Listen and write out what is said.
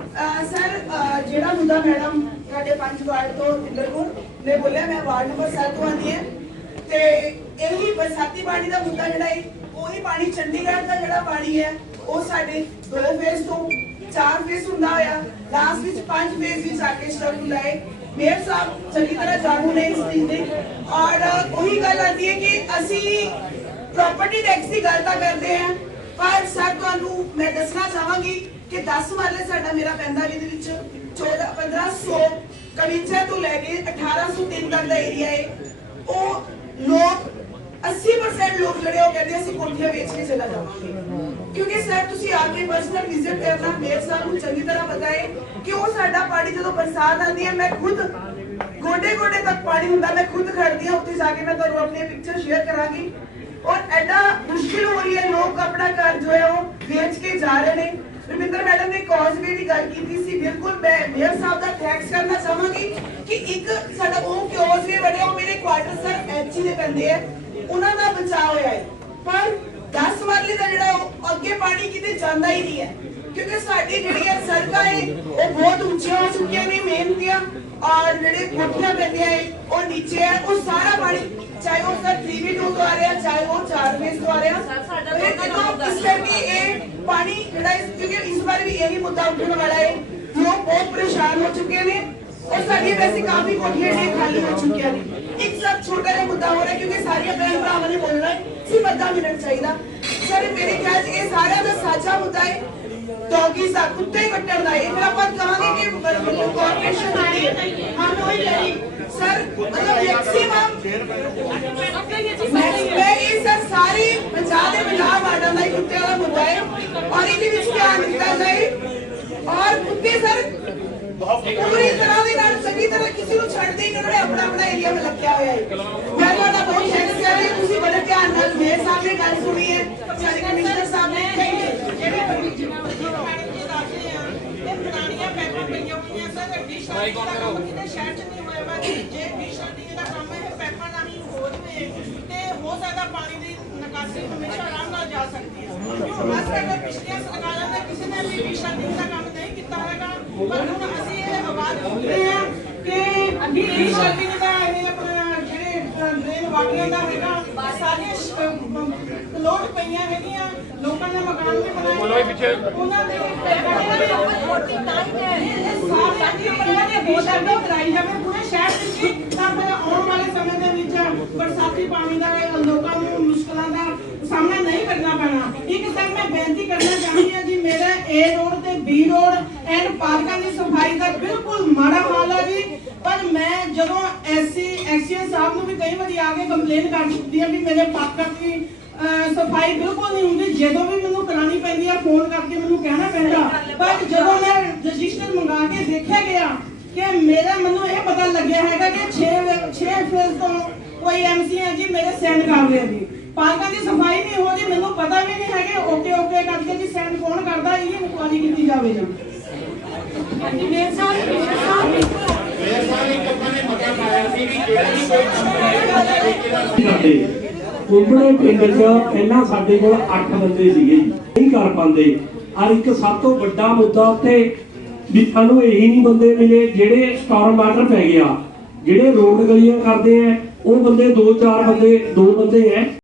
Sir ਜਿਹੜਾ ਮੁੱਦਾ madam, ਸਾਡੇ ਪੰਜ ਵਾਰਡ ਤੋਂ ਇੰਦਰਪੁਰ ਨੇ ਬੋਲਿਆ ਮੈਂ ਵਾਰਡ ਨੰਬਰ 7 ਤੋਂ ਆਉਂਦੀ ਹਾਂ। ਤੇ ਇਹੀ ਬਰਸਾਤੀ ਪਾਣੀ ਦਾ ਮੁੱਦਾ ਜਿਹੜਾ ਹੈ ਉਹੀ ਪਾਣੀ ਚੰਡੀਗੜ੍ਹ ਦਾ ਜਿਹੜਾ ਪਾਣੀ ਹੈ, ਉਹ ਸਾਡੇ ਦੋ ਫੇਸ ਤੋਂ ਚਾਰ ਫੇਸ ਹੁੰਦਾ ਹੋਇਆ। ਲਾਸਟ ਵਿੱਚ ਪੰਜ ਫੇਸ ਵਿੱਚ ਆ ਕੇ ਸਟਕ ਲਾਏ ਮੇਅਰ ਸਾਹਿਬ ਚੰਗੀ ਤਰ੍ਹਾਂ ਜਾਣੂ ਨੇ ਇਸ ਚੀਜ਼ ਦੇ। ਔਰ ਉਹੀ ਗੱਲ ਆਉਂਦੀ ਹੈ ਕਿ ਅਸੀਂ ਪ੍ਰਾਪਰਟੀ ਟੈਕਸ ਦੀ ਗੱਲ ਤਾਂ ਕਰਦੇ ਹਾਂ, ਪਰ ਸਰ, ਤੁਹਾਨੂੰ ਮੈਂ ਦੱਸਣਾ ਚਾਹਾਂਗੀ ਕਿ 10 ਵਾਲੇ ਸਾਡਾ ਮੇਰਾ ਪੈਂਦਾ ਜਿਹਦੇ ਵਿੱਚ 14 1500 ਕਵਿੰਚਾ ਤੋਂ ਲੈ ਕੇ 1803 ਤੱਕ ਦਾ ਏਰੀਆ ਹੈ। ਉਹ ਲੋਕ 80% ਲੋਕ ਜਿਹੜੇ ਉਹ ਕਹਿੰਦੇ ਅਸੀਂ ਕੋਠੀਆਂ ਵੇਚ ਕੇ ਚਲਾ ਜਾਵਾਂਗੇ। ਕਿਉਂਕਿ ਸਰ, ਤੁਸੀਂ ਆ ਕੇ ਪਰਸਨਲ ਵਿਜ਼ਿਟ ਕਰਨਾ ਮੇਰ ਸਾਹਿਬ ਨੂੰ ਚੰਗੀ ਤਰ੍ਹਾਂ ਪਤਾ ਹੈ ਕਿ ਉਹ ਸਾਡਾ ਪਾਣੀ ਜਦੋਂ ਬਰਸਾਤ ਆਉਂਦੀ ਹੈ, ਮੈਂ ਖੁਦ ਗੋਡੇ ਗੋਡੇ ਤੱਕ ਪਾਣੀ ਹੁੰਦਾ, ਮੈਂ ਖੁਦ ਖੜਦੀ ਹਾਂ, ਉੱਥੇ ਜਾ ਕੇ ਮੈਂ ਤੁਹਾਨੂੰ ਆਪਣੀ ਪਿਕਚਰ ਸ਼ੇਅਰ ਕਰਾਂਗੀ। ਔਰ ਐਡਾ ਮੁਸ਼ਕਿਲ ਹੋ ਰਹੀ ਹੈ, ਲੋਕ ਆਪਣਾ ਘਰ ਜੋ ਹੈ, ਉਹ ਵੇਚ ਕੇ ਜਾ ਰਹੇ ਨੇ। ਰਵਿੰਦਰ ਮੈਡਮ ਨੇ ਕੌਜ਼ਵੇ ਦੀ ਗੱਲ ਕੀਤੀ ਸੀ। ਬਿਲਕੁਲ ਮੈਂ ਮੇਅਰ ਸਾਹਿਬ ਦਾ ਥੈਂਕਸ ਕਰਨਾ ਚਾਹਾਂਗੀ ਕਿ ਇੱਕ ਸਾਡਾ ਉਹ ਕੌਜ਼ਵੇ ਬਣਿਆ ਉਹ ਮੇਰੇ ਕੁਆਟਰ ਸਰ ਐਚੀ ਦੇ ਪੈਂਦੇ ਆ। ਉਹਨਾਂ ਦਾ ਬਚਾਅ ਹੋਇਆ ਹੈ। ਪਰ 10 ਵਾਰਲੀ ਦਾ ਜਿਹੜਾ ਉਹ ਅੱਗੇ ਪਾਣੀ ਕਿਤੇ ਜਾਂਦਾ ਹੀ ਨਹੀਂ ਹੈ। ਕਿਉਂਕਿ ਸਾਡੀ ਜਿਹੜੀਆਂ ਸੜਕਾਂ ਹੈ ਉਹ ਬਹੁਤ ਉੱਚੀਆਂ ਹੋ ਚੁੱਕੀਆਂ ਨੇ ਮੇਨ ਦੀਆਂ। ਔਰ ਜਿਹੜੇ ਕੋਠੀਆਂ ਪੈਂਦੀਆਂ ਹੈ ਉਹ ਨੀਚੇ ਹੈ। ਉਹ ਸਾਰਾ ਪਾਣੀ ਚਾਹੇ ਉਹ ਸਰ 3v2 ਤੋਂ ਆ ਰਿਹਾ ਚਾਹੇ ਉਹ 4 ਫੇਸ ਤੋਂ ਆ। ਰਿਹਾ ਸਰ, ਸਾਡਾ ਇਸ ਕਰਕੇ ਇਹ ਪਾਣੀ ਸਰ ਮੇਰੇ ਖਿਆਲ ਇਹ ਦਾ ਮੁੱਦਾ ਹੈ। ਦਾ ਕੁੱਤੇ ਕੱਟਣ ਦਾ ਇਹ ਕਹਾਂਗੇ ਕਿ ਕਾਰਪੋਰੇਸ਼ਨ ਉਹੀ ਸਰ ਮਤਲਬ ਮੈਕਸਿਮਮ ਮੈਂ ਇਹ ਸਰ ਸਾਰੀ ਪੰਜਾਬ ਦੇ ਪੰਜਾਬ ਵਾਰਡਾਂ ਦਾ ਦਾ ਮੁੱਦਾ ਹੈ ਔਰ ਇਹਦੇ ਵਿੱਚ ਧਿਆਨ ਦਿੱਤਾ ਜਾਏ ਔਰ ਕੁੱਤੇ ਸਰ ਪੂਰੀ ਤਰ੍ਹਾਂ ਦੇ ਨਾਲ ਚੰਗੀ ਤਰ੍ਹਾਂ ਕਿਸੇ ਨੂੰ ਛੱਡਦੇ ਹੀ ਉਹਨਾਂ ਨੇ ਆਪਣਾ ਆਪਣਾ ਏਰੀਆ ਵਿੱਚ ਰੱਖਿਆ ਹੋਇਆ ਹੈ। ਮੈਂ ਤੁਹਾਡਾ ਬਹੁਤ ਥੈਂਕਸ ਕਰ ਰਹੀ ਤੁਸੀਂ ਬੜੇ ਧਿਆਨ ਨਾਲ ਮੇਰ ਸਾਹਿਬ ਨੇ ਗੱਲ ਸੁਣੀ ਹੈ, ਸਾਡੇ ਕਮਿਸ਼ਨਰ ਸਾਹਿਬ ਨੇ। ਜਿਹੜੇ ਜਿਵੇਂ ਵਧੀਆ ਮੈਡਮ ਜੀ ਦੱਸਦੇ ਆ, ਇਹ ਪੁਰਾਣੀਆਂ ਪੈਪਾਂ ਪਈਆਂ ਹੋਈਆਂ ਸਰ ਵਿਸ਼ਾਲੀ ਦਾ ਕੰਮ ਕਿਤੇ ਸ਼ਹਿਰ ਚ ਨਹੀਂ ਹੋਇਆ ਵਾ ਜੇ ਵਿਸ਼ਾਲੀ ਦਾ ਕੰਮ ਇਹ ਪੈਪਾਂ ਨਾਲ ਹੀ ਹੋ ਜਵੇ ਤੇ ਹੋ ਸਕਦਾ ਪਾਣੀ ਦੀ ਨਿਕਾਸੀ ਹਮੇਸ਼ਾ ਆਰਾਮ ਨਾਲ ਜਾ ਸਕਦੀ ਹੈ। ਜੋ ਕਰਕੇ ਪਿਛਲੀਆਂ ਸਰਕਾਰਾਂ ਨੇ ਕਿਸੇ ਨੇ ਵੀ ਵਿਸ਼ਾਲੀ ਦਾ ਕੰਮ ਕੀਤਾ ਹੈਗਾ ਪਰ ਹੁਣ ਅਸੀਂ ਇਹ ਆਵਾਜ਼ ਉੱਠਦੇ ਆ ਕਿ ਵਿਸ਼ਾਲੀ ਦਾ ਇਹ ਆਪਣਾ ਜਿਹੜੇ ਡਰੇਨ ਵਾਟਰਾਂ ਦਾ ਹੈਗਾ ਸਾਰੀਆਂ ਲੋਡ ਪਈਆਂ ਹੈਗੀਆਂ ਲੋਕਾਂ ਨੇ ਮਕਾਨ ਵੀ ਬਣਾਏ ਬੋਲੋ ਇਹ ਪਿੱਛੇ। ਉਹਨਾਂ ਦੇ ਪੈਪਾਂ ਦੇ ਸਾਰਿਆਂ ਦੀ ਉਹਨਾਂ ਨੇ ਕਰਾਈ ਪੂਰੇ ਸ਼ਹਿਰ ਵਿੱਚ ਹੀ ਤਾਂ ਫਿਰ ਆਉਣ ਵਾਲੇ ਸਮੇਂ ਦੇ ਵਿੱਚ ਬਰਸਾਤੀ ਪਾਣੀ ਦਾ ਇਹ ਲੋਕਾਂ ਨੂੰ ਮੁਸ਼ਕਲਾਂ ਦਾ ਸਾਹਮਣਾ ਨਹੀਂ ਕਰਨਾ ਪੈਣਾ ਇੱਕ ਸਰ ਮੈਂ ਬੇਨਤੀ ਕਰਨਾ ਚਾਹੁੰਦੀ ਹਾਂ ਜੀ ਮੇਰਾ ਏ ਰੋਡ ਤੇ ਬੀ ਰੋਡ ਐਂਡ ਪਾਰਕਾਂ ਦੀ ਸਫ਼ਾਈ ਦਾ ਬਿਲਕੁਲ ਮਾੜਾ ਹਾਲ ਹੈ ਜੀ। ਪਰ ਮੈਂ ਜਦੋਂ ਐਸਸੀ ਐਕਸੀਅਨ ਸਾਹਿਬ ਨੂੰ ਵੀ ਕਈ ਵਾਰੀ ਆ ਕੇ ਕੰਪਲੇਨ ਕਰ ਚੁੱਕੀ ਹਾਂ ਵੀ ਮੇਰੇ ਪਾਰਕਾਂ ਦੀ ਸਫ਼ਾਈ ਬਿਲਕੁਲ ਨਹੀਂ ਹੁੰਦੀ। ਜਦੋਂ ਵੀ ਮੈਨੂੰ ਕਰਾਣੀ ਪੈਂਦੀ ਆ ਫੋਨ ਕਰਕੇ ਮੈਨੂੰ ਕਹਿਣਾ ਪੈਂਦਾ। ਪਰ ਜਦੋਂ ਮੈਂ ਰਜਿਸਟਰ ਮੰਗਾ ਕੇ ਦੇਖਿਆ ਗਿਆ ਕਿ ਮੇਰਾ ਮੈਨੂੰ ਇਹ ਪਤਾ ਲੱਗਿਆ ਹੈਗਾ ਕਿ 6 6 ਫੇਜ਼ ਤੋਂ ਕੋਈ ਐਮਸੀ ਹੈ ਜੀ ਮੇਰੇ ਸੈਂਡ ਕਰ ਰਿਹਾ ਜੀ। ਪਾਰਕਾਂ ਦੀ ਸਫ਼ਾਈ ਨਹੀਂ ਹੋ ਰਹੀ ਮੈਨੂੰ ਪਤਾ ਵੀ ਨਹੀਂ ਹੈਗੇ। ਓਕੇ ਓਕੇ ਕਰਕੇ ਜੀ ਸੈਂਡ ਕੌਣ ਕਰਦਾ ਇਹ ਇਨਕੁਆਰੀ ਕੀਤੀ ਜਾਵੇ ਜੀ। ਮੇਰ ਸਾਹਿਬ ਮੇਰ ਸਾਹਿਬ ਸਾਡੇ ਕੁੰਬੜੇ ਪਿੰਡ 'ਚ ਪਹਿਲਾਂ ਸਾਡੇ ਕੋਲ 8 ਬੰਦੇ ਸੀਗੇ ਜੀ, ਨਹੀਂ ਕਰ ਪਾਉਂਦੇ। ਔਰ ਇੱਕ ਸਭ ਤੋਂ ਵੱਡਾ ਮੁੱਦਾ ਉੱਥੇ ਵੀ ਸਾਨੂੰ ਇਹੀ ਨਹੀਂ ਬੰਦੇ ਮਿਲੇ ਜਿਹੜੇ ਸਟਾਰਮ ਵਾਟਰ ਪੈ ਗਿਆ, ਜਿਹੜੇ ਰੋਡ ਗਲੀਆਂ ਕਰਦੇ ਆ, ਉਹ ਬੰਦੇ ਦੋ ਚਾਰ ਬੰਦੇ, ਦੋ ਬੰਦੇ ਐ।